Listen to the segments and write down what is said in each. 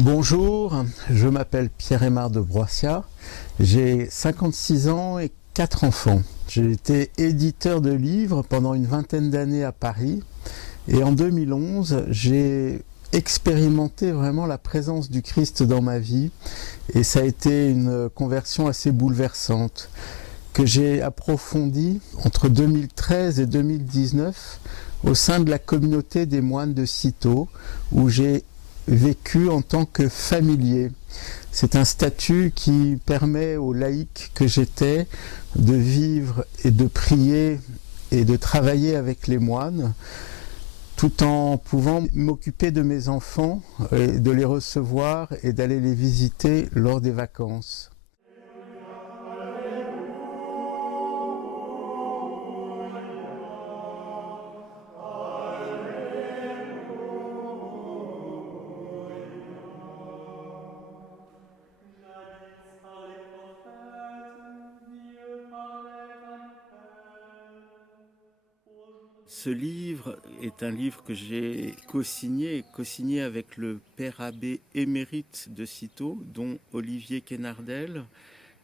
Bonjour, je m'appelle Pierre-Aimard de Broissia, j'ai 56 ans et 4 enfants. J'ai été éditeur de livres pendant une vingtaine d'années à Paris et en 2011 j'ai expérimenté vraiment la présence du Christ dans ma vie et ça a été une conversion assez bouleversante que j'ai approfondie entre 2013 et 2019 au sein de la communauté des moines de Cîteaux où j'ai vécu en tant que familier. C'est un statut qui permet aux laïcs que j'étais de vivre et de prier et de travailler avec les moines tout en pouvant m'occuper de mes enfants, de les recevoir et d'aller les visiter lors des vacances. Ce livre est un livre que j'ai co-signé avec le père abbé émérite de Cîteaux, dont Olivier Quénardel,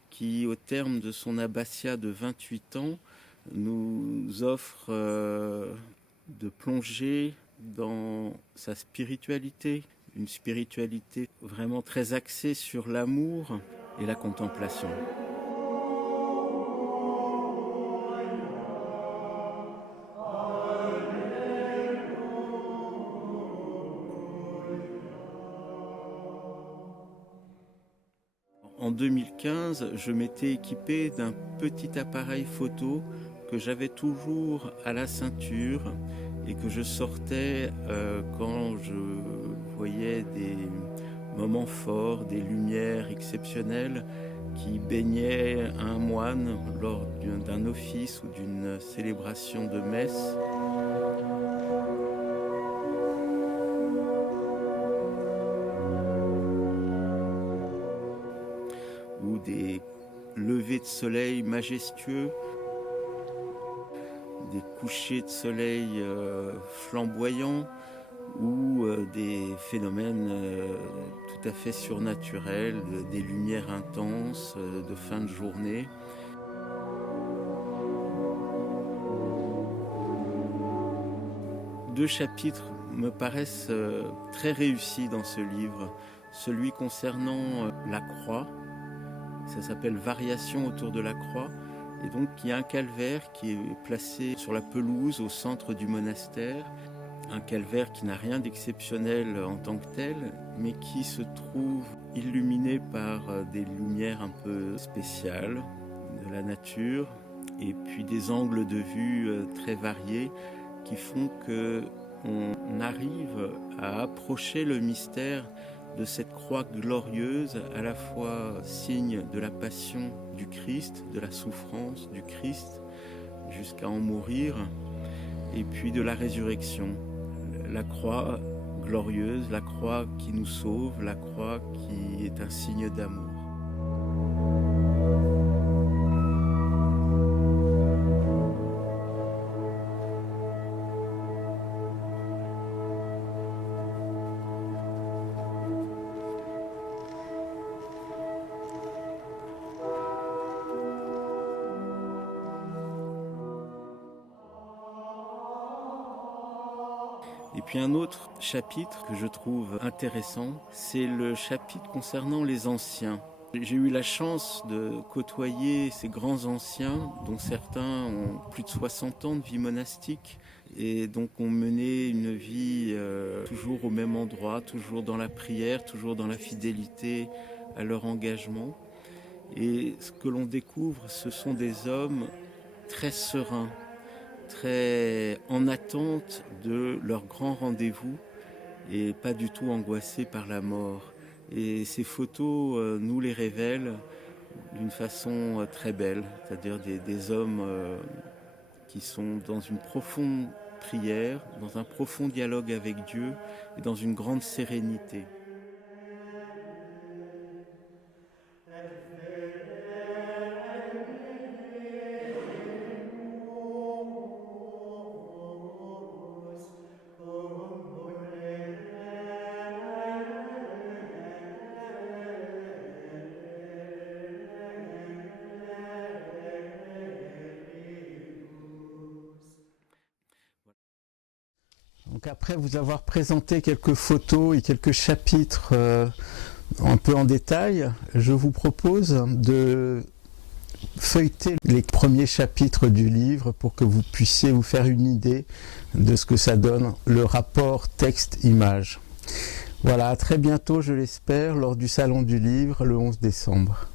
qui, au terme de son abbatiat de 28 ans, nous offre de plonger dans sa spiritualité, une spiritualité vraiment très axée sur l'amour et la contemplation. En 2015, je m'étais équipé d'un petit appareil photo que j'avais toujours à la ceinture et que je sortais quand je voyais des moments forts, des lumières exceptionnelles qui baignaient un moine lors d'un office ou d'une célébration de messe. Ou des levers de soleil majestueux, des couchers de soleil flamboyants ou des phénomènes tout à fait surnaturels, des lumières intenses de fin de journée. Deux chapitres me paraissent très réussis dans ce livre. Celui concernant la croix, ça s'appelle Variation autour de la croix. Et donc il y a un calvaire qui est placé sur la pelouse au centre du monastère. Un calvaire qui n'a rien d'exceptionnel en tant que tel, mais qui se trouve illuminé par des lumières un peu spéciales de la nature et puis des angles de vue très variés qui font qu'on arrive à approcher le mystère de cette croix glorieuse, à la fois signe de la passion du Christ, de la souffrance du Christ, jusqu'à en mourir, et puis de la résurrection. La croix glorieuse, la croix qui nous sauve, la croix qui est un signe d'amour. Et puis un autre chapitre que je trouve intéressant, c'est le chapitre concernant les anciens. J'ai eu la chance de côtoyer ces grands anciens, dont certains ont plus de 60 ans de vie monastique, et donc ont mené une vie toujours au même endroit, toujours dans la prière, toujours dans la fidélité à leur engagement. Et ce que l'on découvre, ce sont des hommes très sereins, très en attente de leur grand rendez-vous et pas du tout angoissés par la mort. Et ces photos nous les révèlent d'une façon très belle, c'est-à-dire des hommes qui sont dans une profonde prière, dans un profond dialogue avec Dieu et dans une grande sérénité. Donc après vous avoir présenté quelques photos et quelques chapitres un peu en détail, je vous propose de feuilleter les premiers chapitres du livre pour que vous puissiez vous faire une idée de ce que ça donne, le rapport texte-image. Voilà, à très bientôt, je l'espère, lors du Salon du Livre le 11 décembre.